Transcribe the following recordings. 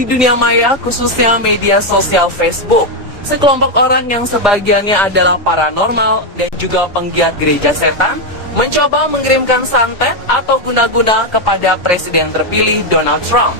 di dunia maya, khususnya media sosial Facebook, sekelompok orang yang sebagiannya adalah paranormal dan juga penggiat gereja setan mencoba mengirimkan santet atau guna-guna kepada Presiden terpilih Donald Trump.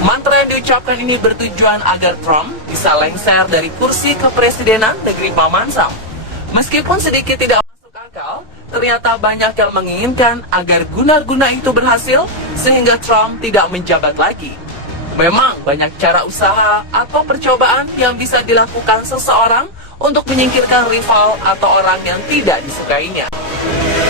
Mantra yang diucapkan ini bertujuan agar Trump bisa lengser dari kursi kepresidenan negeri Paman Sam. Meskipun sedikit tidak masuk akal, ternyata banyak yang menginginkan agar guna-guna itu berhasil sehingga Trump tidak menjabat lagi. Memang banyak cara usaha atau percobaan yang bisa dilakukan seseorang untuk menyingkirkan rival atau orang yang tidak disukainya.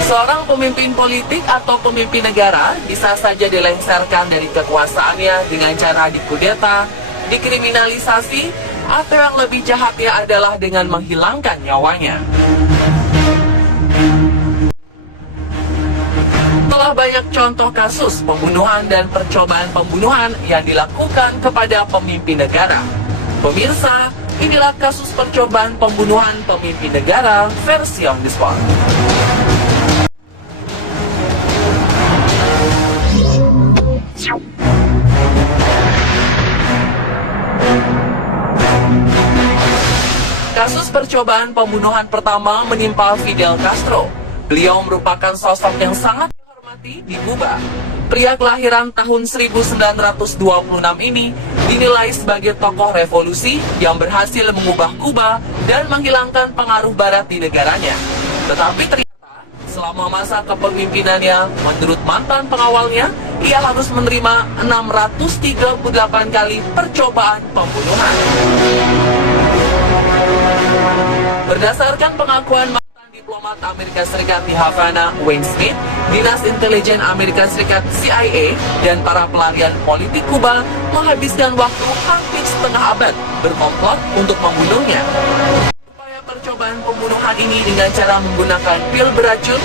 Seorang pemimpin politik atau pemimpin negara bisa saja dilengsarkan dari kekuasaannya dengan cara dikudeta, dikriminalisasi, atau yang lebih jahatnya adalah dengan menghilangkan nyawanya. Telah banyak contoh kasus pembunuhan dan percobaan pembunuhan yang dilakukan kepada pemimpin negara. Pemirsa, inilah kasus percobaan pembunuhan pemimpin negara versi on the spot. Kasus percobaan pembunuhan pertama menimpa Fidel Castro. Beliau merupakan sosok yang sangat dihormati di Kuba. Pria kelahiran tahun 1926 ini dinilai sebagai tokoh revolusi yang berhasil mengubah Kuba dan menghilangkan pengaruh barat di negaranya. Tetapi ternyata selama masa kepemimpinannya, menurut mantan pengawalnya, ia harus menerima 638 kali percobaan pembunuhan. Berdasarkan pengakuan mantan diplomat Amerika Serikat di Havana, Wayne Smith, Dinas Intelijen Amerika Serikat CIA, dan para pelarian politik Kuba menghabiskan waktu hampir setengah abad berkomplot untuk membunuhnya. Upaya percobaan pembunuhan ini dengan cara menggunakan pil beracun,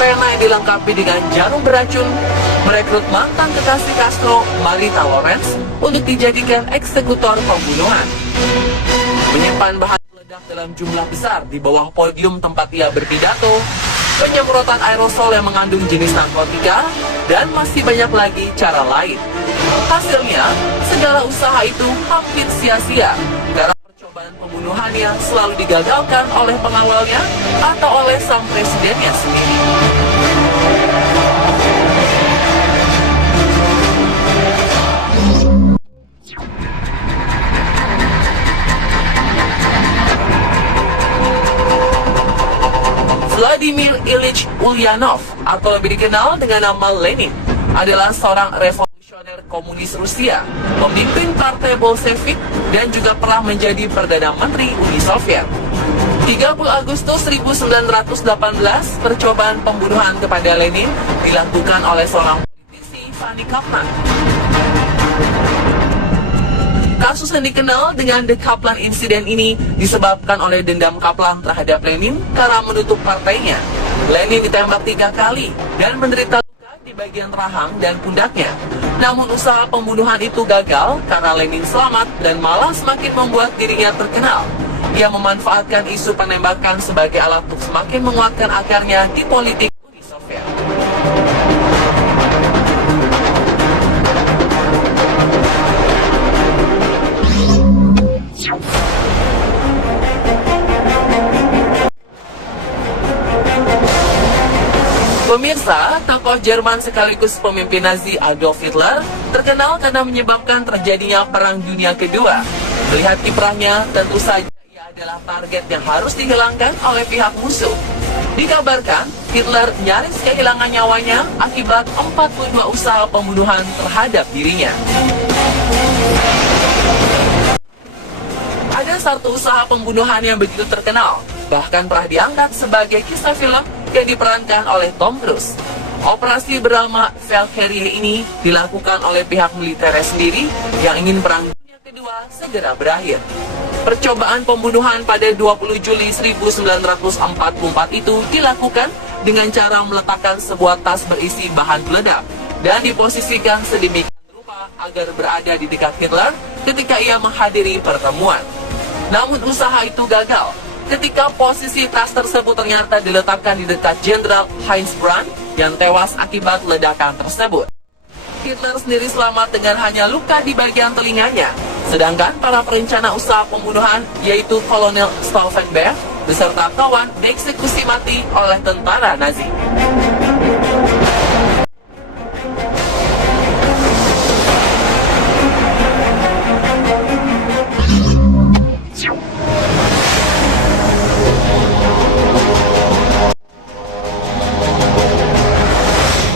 pena yang dilengkapi dengan jarum beracun, merekrut mantan kekasih Castro, Marita Lawrence, untuk dijadikan eksekutor pembunuhan. Menyimpan bahan peledak dalam jumlah besar di bawah podium tempat ia berpidato, penyemprotan aerosol yang mengandung jenis narkotika, dan masih banyak lagi cara lain. Hasilnya, segala usaha itu hampir sia-sia karena percobaan pembunuhannya selalu digagalkan oleh pengawalnya atau oleh sang presidennya sendiri. Vladimir Ilyich Ulyanov, atau lebih dikenal dengan nama Lenin, adalah seorang revolusioner komunis Rusia, pemimpin partai Bolshevik, dan juga pernah menjadi Perdana Menteri Uni Soviet. 30 Agustus 1918, percobaan pembunuhan kepada Lenin dilakukan oleh seorang politisi, Fanny Kaplan. Kasus yang dikenal dengan The Kaplan Incident ini disebabkan oleh dendam Kaplan terhadap Lenin karena menutup partainya. Lenin ditembak 3 kali dan menderita luka di bagian rahang dan pundaknya. Namun usaha pembunuhan itu gagal karena Lenin selamat dan malah semakin membuat dirinya terkenal. Ia memanfaatkan isu penembakan sebagai alat untuk semakin menguatkan akarnya di politik Uni Soviet. Pemirsa, tokoh Jerman sekaligus pemimpin Nazi Adolf Hitler terkenal karena menyebabkan terjadinya Perang Dunia Kedua. Melihat kiprahnya, tentu saja ia adalah target yang harus dihilangkan oleh pihak musuh. Dikabarkan, Hitler nyaris kehilangan nyawanya akibat 42 usaha pembunuhan terhadap dirinya. Ada satu usaha pembunuhan yang begitu terkenal, bahkan pernah diangkat sebagai kisah film yang diperankan oleh Tom Cruise. Operasi bernama Valkyrie ini dilakukan oleh pihak militernya sendiri yang ingin Perang Dunia Kedua segera berakhir. Percobaan pembunuhan pada 20 Juli 1944 itu dilakukan dengan cara meletakkan sebuah tas berisi bahan peledak dan diposisikan sedemikian rupa agar berada di dekat Hitler ketika ia menghadiri pertemuan. Namun usaha itu gagal ketika posisi tas tersebut ternyata diletakkan di dekat Jenderal Heinz Brandt yang tewas akibat ledakan tersebut. Hitler sendiri selamat dengan hanya luka di bagian telinganya. Sedangkan para perencana usaha pembunuhan, yaitu Kolonel Stauffenberg beserta kawan, dieksekusi mati oleh tentara Nazi.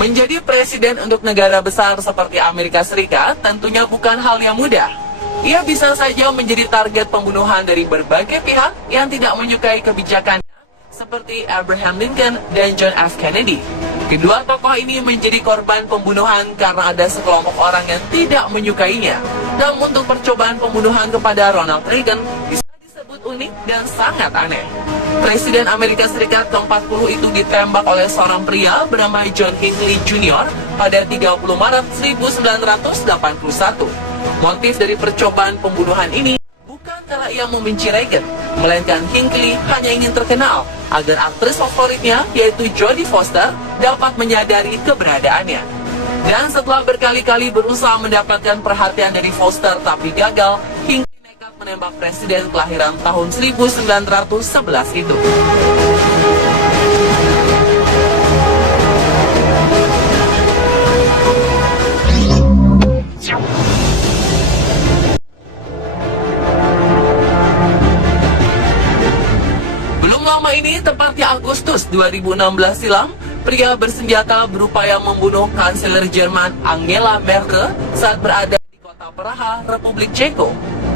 Menjadi presiden untuk negara besar seperti Amerika Serikat tentunya bukan hal yang mudah. Ia bisa saja menjadi target pembunuhan dari berbagai pihak yang tidak menyukai kebijakannya, seperti Abraham Lincoln dan John F. Kennedy. Kedua tokoh ini menjadi korban pembunuhan karena ada sekelompok orang yang tidak menyukainya. Namun untuk percobaan pembunuhan kepada Ronald Reagan bisa disebut unik dan sangat aneh. Presiden Amerika Serikat ke-40 itu ditembak oleh seorang pria bernama John Hinckley Jr. pada 30 Maret 1981. Motif dari percobaan pembunuhan ini bukan karena ia membenci Reagan, melainkan Hinckley hanya ingin terkenal agar aktris favoritnya, yaitu Jodie Foster, dapat menyadari keberadaannya. Dan setelah berkali-kali berusaha mendapatkan perhatian dari Foster tapi gagal, Hinckley menembak presiden kelahiran tahun 1911 itu. Belum lama ini, tepatnya Agustus 2016 silam, pria bersenjata berupaya membunuh Kanselir Jerman Angela Merkel saat berada di kota Praha, Republik Ceko.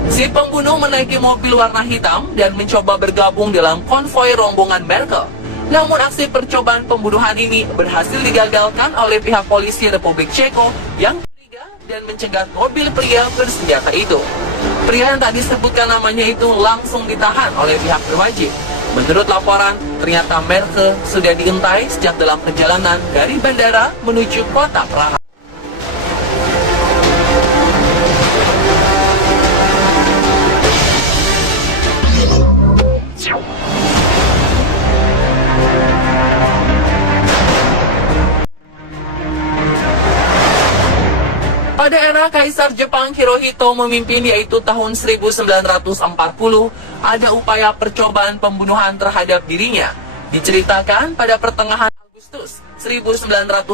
Si pembunuh menaiki mobil warna hitam dan mencoba bergabung dalam konvoi rombongan Merkel. Namun aksi percobaan pembunuhan ini berhasil digagalkan oleh pihak polisi Republik Ceko yang curiga dan mencegat mobil pria bersenjata itu. Pria yang tak disebutkan namanya itu langsung ditahan oleh pihak berwajib. Menurut laporan, ternyata Merkel sudah diintai sejak dalam perjalanan dari bandara menuju kota Praha. Pada era Kaisar Jepang Hirohito memimpin, yaitu tahun 1940, ada upaya percobaan pembunuhan terhadap dirinya. Diceritakan pada pertengahan Agustus 1945,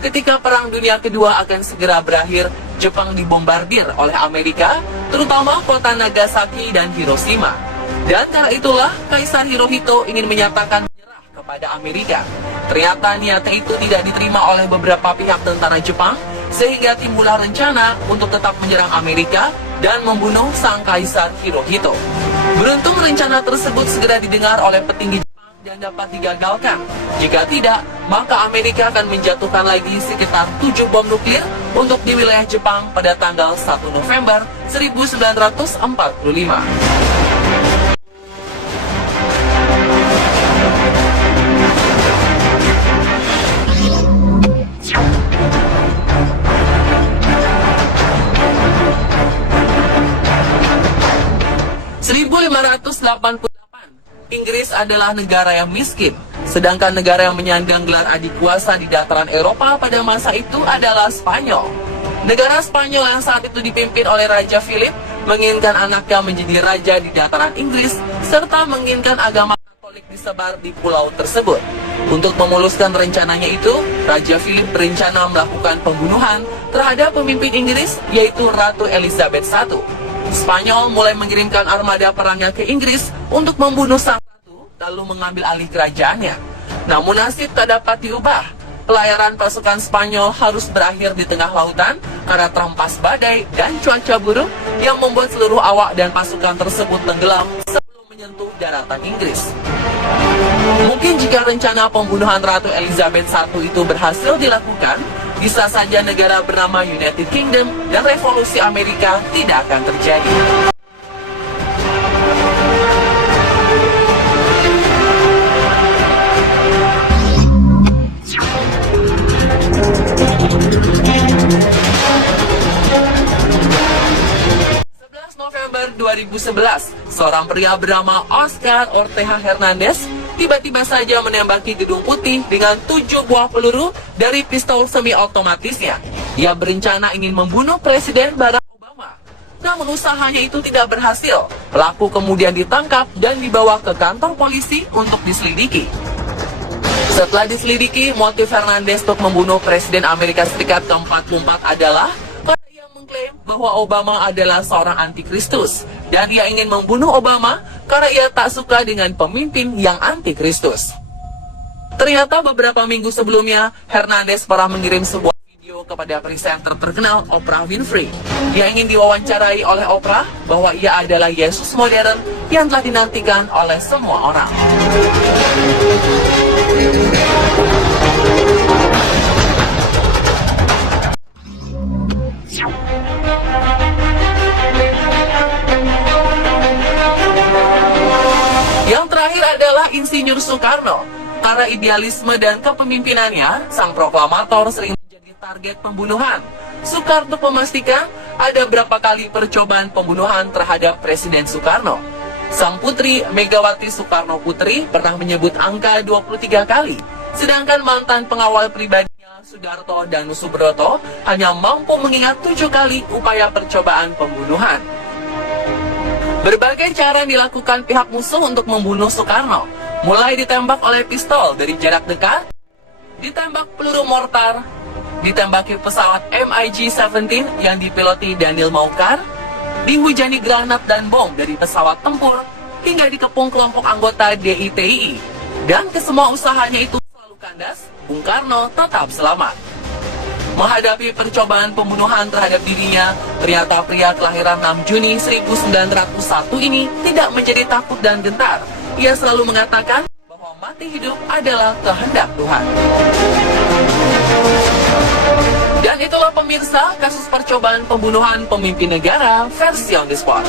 ketika Perang Dunia Kedua akan segera berakhir, Jepang dibombardir oleh Amerika, terutama kota Nagasaki dan Hiroshima. Dan karena itulah Kaisar Hirohito ingin menyatakan menyerah kepada Amerika. Ternyata niatnya itu tidak diterima oleh beberapa pihak tentara Jepang, sehingga timbullah rencana untuk tetap menyerang Amerika dan membunuh sang Kaisar Hirohito. Beruntung rencana tersebut segera didengar oleh petinggi Jepang dan dapat digagalkan. Jika tidak, maka Amerika akan menjatuhkan lagi sekitar 7 bom nuklir untuk di wilayah Jepang pada tanggal 1 November 1945. Inggris adalah negara yang miskin, sedangkan negara yang menyandang gelar adik kuasa di dataran Eropa pada masa itu adalah Spanyol. Negara Spanyol yang saat itu dipimpin oleh Raja Philip menginginkan anaknya menjadi raja di dataran Inggris, serta menginginkan agama Katolik disebar di pulau tersebut. Untuk memuluskan rencananya itu, Raja Philip berencana melakukan pembunuhan terhadap pemimpin Inggris, yaitu Ratu Elizabeth I. Spanyol mulai mengirimkan armada perangnya ke Inggris untuk membunuh sang ratu, lalu mengambil alih kerajaannya. Namun nasib tak dapat diubah. Pelayaran pasukan Spanyol harus berakhir di tengah lautan karena terhempas badai dan cuaca buruk yang membuat seluruh awak dan pasukan tersebut tenggelam sebelum menyentuh daratan Inggris. Mungkin jika rencana pembunuhan Ratu Elizabeth I itu berhasil dilakukan, bisa saja negara bernama United Kingdom dan revolusi Amerika tidak akan terjadi. November 2011, seorang pria bernama Oscar Ortega Hernandez tiba-tiba saja menembaki Gedung Putih dengan 7 buah peluru dari pistol semi-otomatisnya. Ia berencana ingin membunuh Presiden Barack Obama. Namun usahanya itu tidak berhasil. Pelaku kemudian ditangkap dan dibawa ke kantor polisi untuk diselidiki. Setelah diselidiki, motif Hernandez untuk membunuh Presiden Amerika Serikat ke-44 adalah karena ia mengklaim bahwa Obama adalah seorang antikristus. Dan ia ingin membunuh Obama karena ia tak suka dengan pemimpin yang antikristus. Ternyata beberapa minggu sebelumnya, Hernandez pernah mengirim sebuah video kepada presenter terkenal Oprah Winfrey. Ia ingin diwawancarai oleh Oprah bahwa ia adalah Yesus modern yang telah dinantikan oleh semua orang. Yang terakhir adalah Insinyur Soekarno. Karena idealisme dan kepemimpinannya, sang proklamator sering menjadi target pembunuhan. Soekarno memastikan ada berapa kali percobaan pembunuhan terhadap Presiden Soekarno. Sang putri, Megawati Soekarno Putri, pernah menyebut angka 23 kali. Sedangkan mantan pengawal pribadinya, Sudarto dan Subroto, hanya mampu mengingat 7 kali upaya percobaan pembunuhan. Berbagai cara dilakukan pihak musuh untuk membunuh Soekarno. Mulai ditembak oleh pistol dari jarak dekat, ditembak peluru mortar, ditembaki pesawat MiG-17 yang dipiloti Daniel Maukar, dihujani granat dan bom dari pesawat tempur, hingga dikepung kelompok anggota DITII. Dan kesemua usahanya itu selalu kandas, Bung Karno tetap selamat. Menghadapi percobaan pembunuhan terhadap dirinya, ternyata pria kelahiran 6 Juni 1901 ini tidak menjadi takut dan gentar. Ia selalu mengatakan bahwa mati hidup adalah kehendak Tuhan. Dan itulah pemirsa, kasus percobaan pembunuhan pemimpin negara versi On The Spot.